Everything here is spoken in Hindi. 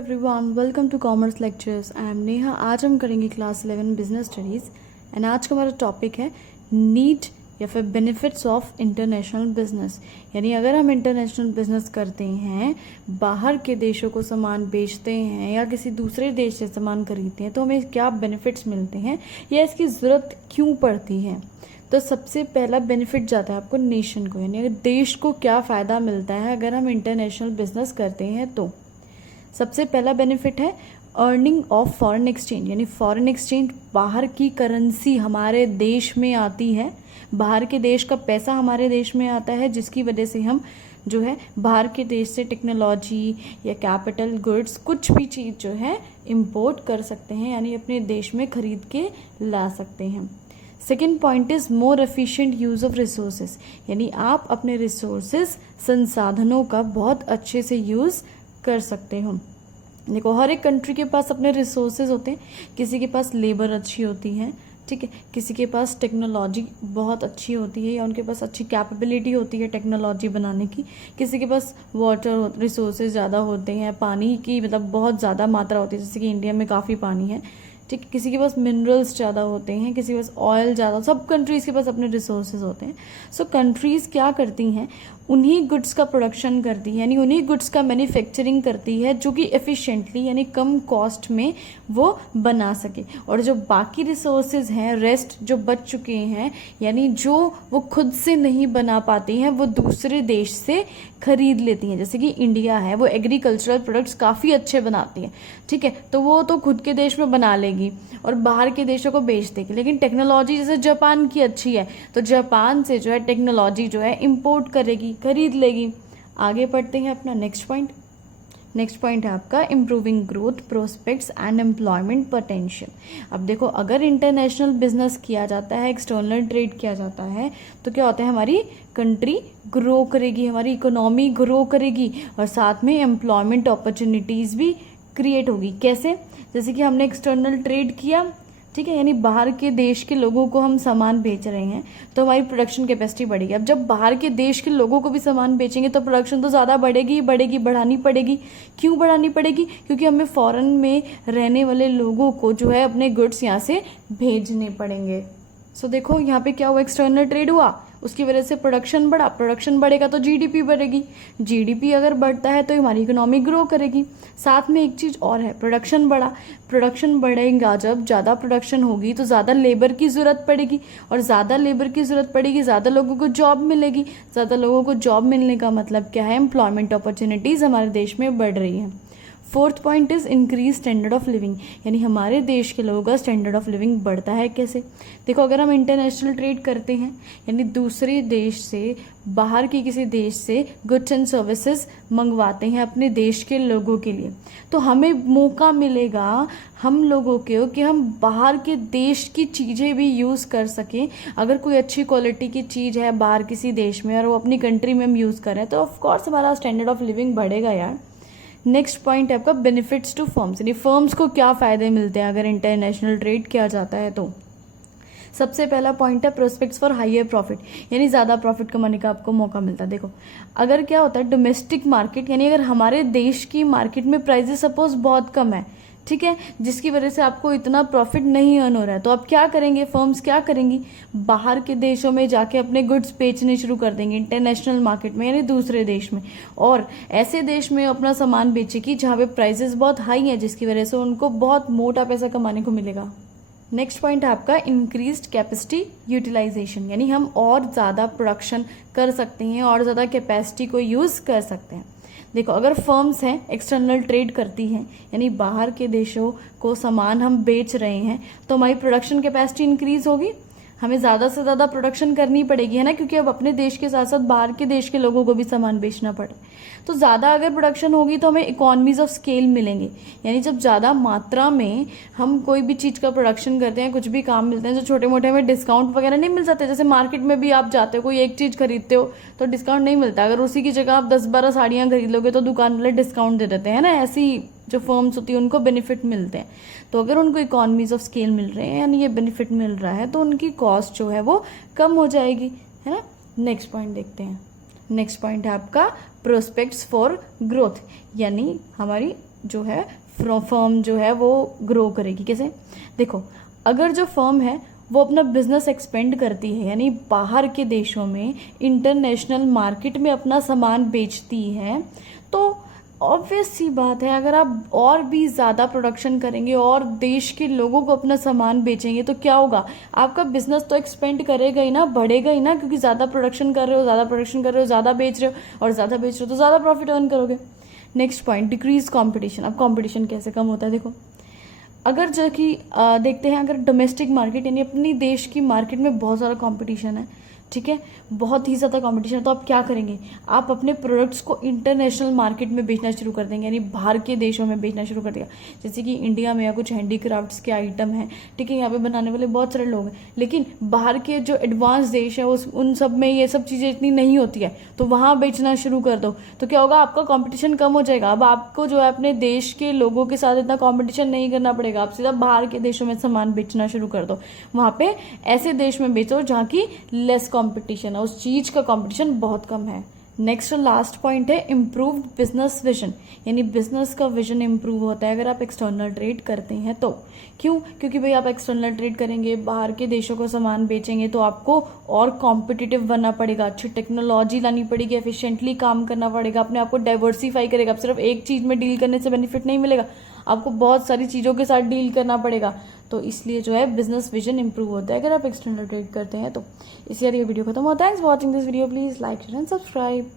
Everyone, welcome to commerce lectures. I am Neha. आज हम करेंगे क्लास 11 बिजनेस स्टडीज़ एंड आज का हमारा टॉपिक है नीड या फिर बेनिफिट्स ऑफ इंटरनेशनल बिजनेस। यानी अगर हम इंटरनेशनल बिजनेस करते हैं, बाहर के देशों को सामान बेचते हैं या किसी दूसरे देश से सामान खरीदते हैं तो हमें क्या बेनिफिट्स मिलते हैं या इसकी ज़रूरत क्यों पड़ती है। तो सबसे पहला बेनिफिट जाता है आपको नेशन को, यानी अगर देश को क्या फ़ायदा मिलता है अगर हम इंटरनेशनल बिजनेस करते हैं तो सबसे पहला बेनिफिट है अर्निंग ऑफ फॉरेन एक्सचेंज। यानी फॉरेन एक्सचेंज, बाहर की करेंसी हमारे देश में आती है, बाहर के देश का पैसा हमारे देश में आता है, जिसकी वजह से हम जो है बाहर के देश से टेक्नोलॉजी या कैपिटल गुड्स कुछ भी चीज़ जो है इंपोर्ट कर सकते हैं, यानी अपने देश में खरीद के ला सकते हैं। Second point is more efficient use of resources. यानी आप अपने रिसोर्सेज, संसाधनों का बहुत अच्छे से यूज़ कर सकते हो। देखो, हर एक कंट्री के पास अपने रिसोर्सेज होते हैं। किसी के पास लेबर अच्छी होती है, ठीक है, किसी के पास टेक्नोलॉजी बहुत अच्छी होती है या उनके पास अच्छी कैपेबिलिटी होती है टेक्नोलॉजी बनाने की। किसी के पास वाटर रिसोर्सेज ज़्यादा होते हैं, पानी की मतलब बहुत ज़्यादा मात्रा होती है, जैसे कि इंडिया में काफ़ी पानी है, ठीक। किसी के पास मिनरल्स ज़्यादा होते हैं, किसी के पास ऑयल ज़्यादा, सब कंट्रीज़ के पास अपने रिसोर्सेज होते हैं। सो कंट्रीज़ क्या करती हैं, उन्हीं गुड्स का प्रोडक्शन करती है, यानी उन्हीं गुड्स का मैन्युफैक्चरिंग करती है जो कि एफिशिएंटली यानी कम कॉस्ट में वो बना सके। और जो बाकी रिसोर्सेज हैं, रेस्ट जो बच चुके हैं, यानी जो वो खुद से नहीं बना पाती हैं, वो दूसरे देश से खरीद लेती हैं। जैसे कि इंडिया है, वो एग्रीकल्चरल प्रोडक्ट्स काफ़ी अच्छे बनाती है, ठीक है, तो वो तो खुद के देश में बना लेगी और बाहर के देशों को बेच देगी। लेकिन टेक्नोलॉजी जैसे जापान की अच्छी है तो जापान से जो है टेक्नोलॉजी जो है इंपोर्ट करेगी, खरीद लेगी। आगे पढ़ते हैं अपना नेक्स्ट पॉइंट। नेक्स्ट पॉइंट है आपका improving growth prospects and employment potential. अब देखो, अगर इंटरनेशनल बिजनेस किया जाता है, एक्सटर्नल ट्रेड किया जाता है, तो क्या होता है, हमारी कंट्री ग्रो करेगी, हमारी इकोनॉमी ग्रो करेगी और साथ में एम्प्लॉयमेंट अपॉर्चुनिटीज़ भी क्रिएट होगी। कैसे? जैसे कि हमने एक्सटर्नल ट्रेड किया, ठीक है, यानी बाहर के देश के लोगों को हम सामान बेच रहे हैं तो हमारी प्रोडक्शन कैपेसिटी बढ़ेगी। अब जब बाहर के देश के लोगों को भी सामान बेचेंगे तो प्रोडक्शन तो ज़्यादा बढ़ेगी, बढ़ानी पड़ेगी। क्यों बढ़ानी पड़ेगी? क्योंकि हमें फॉरेन में रहने वाले लोगों को जो है अपने गुड्स यहाँ से भेजने पड़ेंगे। सो देखो, यहाँ पे क्या हुआ, एक्सटर्नल ट्रेड हुआ, उसकी वजह से प्रोडक्शन बढ़ा, प्रोडक्शन बढ़ेगा तो जीडीपी बढ़ेगी, जीडीपी अगर बढ़ता है तो हमारी इकोनॉमी ग्रो करेगी। साथ में एक चीज़ और है, प्रोडक्शन बढ़ा, प्रोडक्शन बढ़ेगा, जब ज़्यादा प्रोडक्शन होगी तो ज़्यादा लेबर की ज़रूरत पड़ेगी और ज़्यादा लेबर की ज़रूरत पड़ेगी, ज़्यादा लोगों को जॉब मिलेगी। ज़्यादा लोगों को जॉब मिलने का मतलब क्या है, एम्प्लॉयमेंट अपॉर्चुनिटीज़ हमारे देश में बढ़ रही हैं। Fourth point is increase standard of living. यानी हमारे देश के लोगों का स्टैंडर्ड ऑफ लिविंग बढ़ता है। कैसे? देखो, अगर हम इंटरनेशनल ट्रेड करते हैं, यानी दूसरे देश से, बाहर के किसी देश से गुड्स एंड सर्विसेज मंगवाते हैं अपने देश के लोगों के लिए, तो हमें मौका मिलेगा हम लोगों को कि हम बाहर के देश की चीज़ें भी यूज़ कर सकें। अगर कोई अच्छी क्वालिटी की चीज़ है बाहर किसी देश में और वो अपनी कंट्री में हम यूज़ करें तो ऑफकोर्स हमारा स्टैंडर्ड ऑफ लिविंग बढ़ेगा यार। नेक्स्ट पॉइंट है आपका बेनिफिट्स टू फर्म्स। यानी फर्म्स को क्या फ़ायदे मिलते हैं अगर इंटरनेशनल ट्रेड किया जाता है तो सबसे पहला पॉइंट है प्रोस्पेक्ट्स फॉर हायर प्रॉफिट, यानी ज़्यादा प्रॉफिट कमाने का आपको मौका मिलता है। देखो, अगर क्या होता है, डोमेस्टिक मार्केट, यानी अगर हमारे देश की मार्केट में प्राइजेस सपोज बहुत कम है, ठीक है, जिसकी वजह से आपको इतना प्रॉफिट नहीं अर्न हो रहा है, तो आप क्या करेंगे, फर्म्स क्या करेंगी, बाहर के देशों में जाके अपने गुड्स बेचने शुरू कर देंगे इंटरनेशनल मार्केट में, यानी दूसरे देश में, और ऐसे देश में अपना सामान बेचेगी जहाँ पे प्राइसेस बहुत हाई हैं, जिसकी वजह से उनको बहुत मोटा पैसा कमाने को मिलेगा। नेक्स्ट पॉइंट है आपका इंक्रीज्ड कैपेसिटी यूटिलाइजेशन, यानी हम और ज़्यादा प्रोडक्शन कर सकते हैं और ज़्यादा कैपेसिटी को यूज़ कर सकते हैं। देखो, अगर फर्म्स हैं, एक्सटर्नल ट्रेड करती हैं, यानी बाहर के देशों को सामान हम बेच रहे हैं, तो हमारी प्रोडक्शन कैपेसिटी इंक्रीज होगी, हमें ज़्यादा से ज़्यादा प्रोडक्शन करनी पड़ेगी, है ना, क्योंकि अब अपने देश के साथ साथ बाहर के देश के लोगों को भी सामान बेचना पड़े। तो ज़्यादा अगर प्रोडक्शन होगी तो हमें इकोनॉमीज ऑफ स्केल मिलेंगे, यानी जब ज़्यादा मात्रा में हम कोई भी चीज़ का प्रोडक्शन करते हैं, कुछ भी काम मिलते हैं, जो छोटे मोटे हमें डिस्काउंट वगैरह नहीं मिल जाते। जैसे मार्केट में भी आप जाते हो, कोई एक चीज़ खरीदते हो तो डिस्काउंट नहीं मिलता, अगर उसी की जगह आप 10-12 साड़ियाँ खरीद लोगे तो दुकान वाले डिस्काउंट दे देते हैं ना। ऐसी जो फर्म्स होती है उनको बेनिफिट मिलते हैं, तो अगर उनको इकोनॉमीज ऑफ स्केल मिल रहे हैं, यानी ये बेनिफिट मिल रहा है, तो उनकी कॉस्ट जो है वो कम हो जाएगी, है ना। नेक्स्ट पॉइंट देखते हैं। नेक्स्ट पॉइंट है आपका प्रोस्पेक्ट्स फॉर ग्रोथ, यानी हमारी जो है फर्म जो है वो ग्रो करेगी। कैसे? देखो, अगर जो फर्म है वो अपना बिजनेस एक्सपेंड करती है, यानी बाहर के देशों में इंटरनेशनल मार्केट में अपना सामान बेचती है, तो ऑब्वियस सी बात है, अगर आप और भी ज़्यादा प्रोडक्शन करेंगे और देश के लोगों को अपना सामान बेचेंगे तो क्या होगा? आपका बिजनेस तो एक्सपेंड करेगा ही ना, बढ़ेगा ही ना, क्योंकि ज़्यादा प्रोडक्शन कर रहे हो, ज़्यादा प्रोडक्शन कर रहे हो, ज़्यादा बेच रहे हो, और ज़्यादा बेच रहे हो तो ज़्यादा प्रॉफिट अर्न करोगे। Next point, decrease competition. अब कंपटीशन कैसे कम होता है? देखो, अगर जो कि देखते हैं, अगर डोमेस्टिक मार्केट यानी अपनी देश की मार्केट में बहुत ज़्यादा कंपटीशन है, ठीक है, बहुत ही ज़्यादा कंपटीशन है, तो आप क्या करेंगे? आप अपने प्रोडक्ट्स को इंटरनेशनल मार्केट में बेचना शुरू कर देंगे, यानी बाहर के देशों में बेचना शुरू कर देगा। जैसे कि इंडिया में या कुछ हैंडीक्राफ्ट्स के आइटम हैं, ठीक है, यहाँ पे बनाने वाले बहुत सारे लोग हैं, लेकिन बाहर के जो एडवांस देश है उन सब में ये सब चीज़ें इतनी नहीं होती है, तो वहाँ बेचना शुरू कर दो, तो क्या होगा? आपका कॉम्पिटिशन कम हो जाएगा। अब आपको जो है अपने देश के लोगों के साथ इतना कॉम्पिटिशन नहीं करना पड़ेगा, आप सीधा बाहर के देशों में सामान बेचना शुरू कर दो। वहाँ पे ऐसे देश में बेचो जहाँ की लेस कंपटीशन है, उस चीज का कंपटीशन बहुत कम है। नेक्स्ट और लास्ट पॉइंट है इम्प्रूव्ड बिजनेस विजन, यानी बिजनेस का विजन इम्प्रूव होता है अगर आप एक्सटर्नल ट्रेड करते हैं तो। क्यों? क्योंकि भाई आप एक्सटर्नल ट्रेड करेंगे, बाहर के देशों को सामान बेचेंगे, तो आपको और कॉम्पिटिटिव बनना पड़ेगा, अच्छी टेक्नोलॉजी लानी पड़ेगी, एफिशिएंटली काम करना पड़ेगा, अपने आप को डाइवर्सिफाई करेगा। आप सिर्फ एक चीज में डील करने से बेनिफिट नहीं मिलेगा, आपको बहुत सारी चीज़ों के साथ डील करना पड़ेगा, तो इसलिए जो है बिजनेस विजन इंप्रूव होता है अगर आप एक्सटर्नल ट्रेड करते हैं तो। इसलिए ये वीडियो खत्म हुआ। Thanks for watching this video, please like share and subscribe.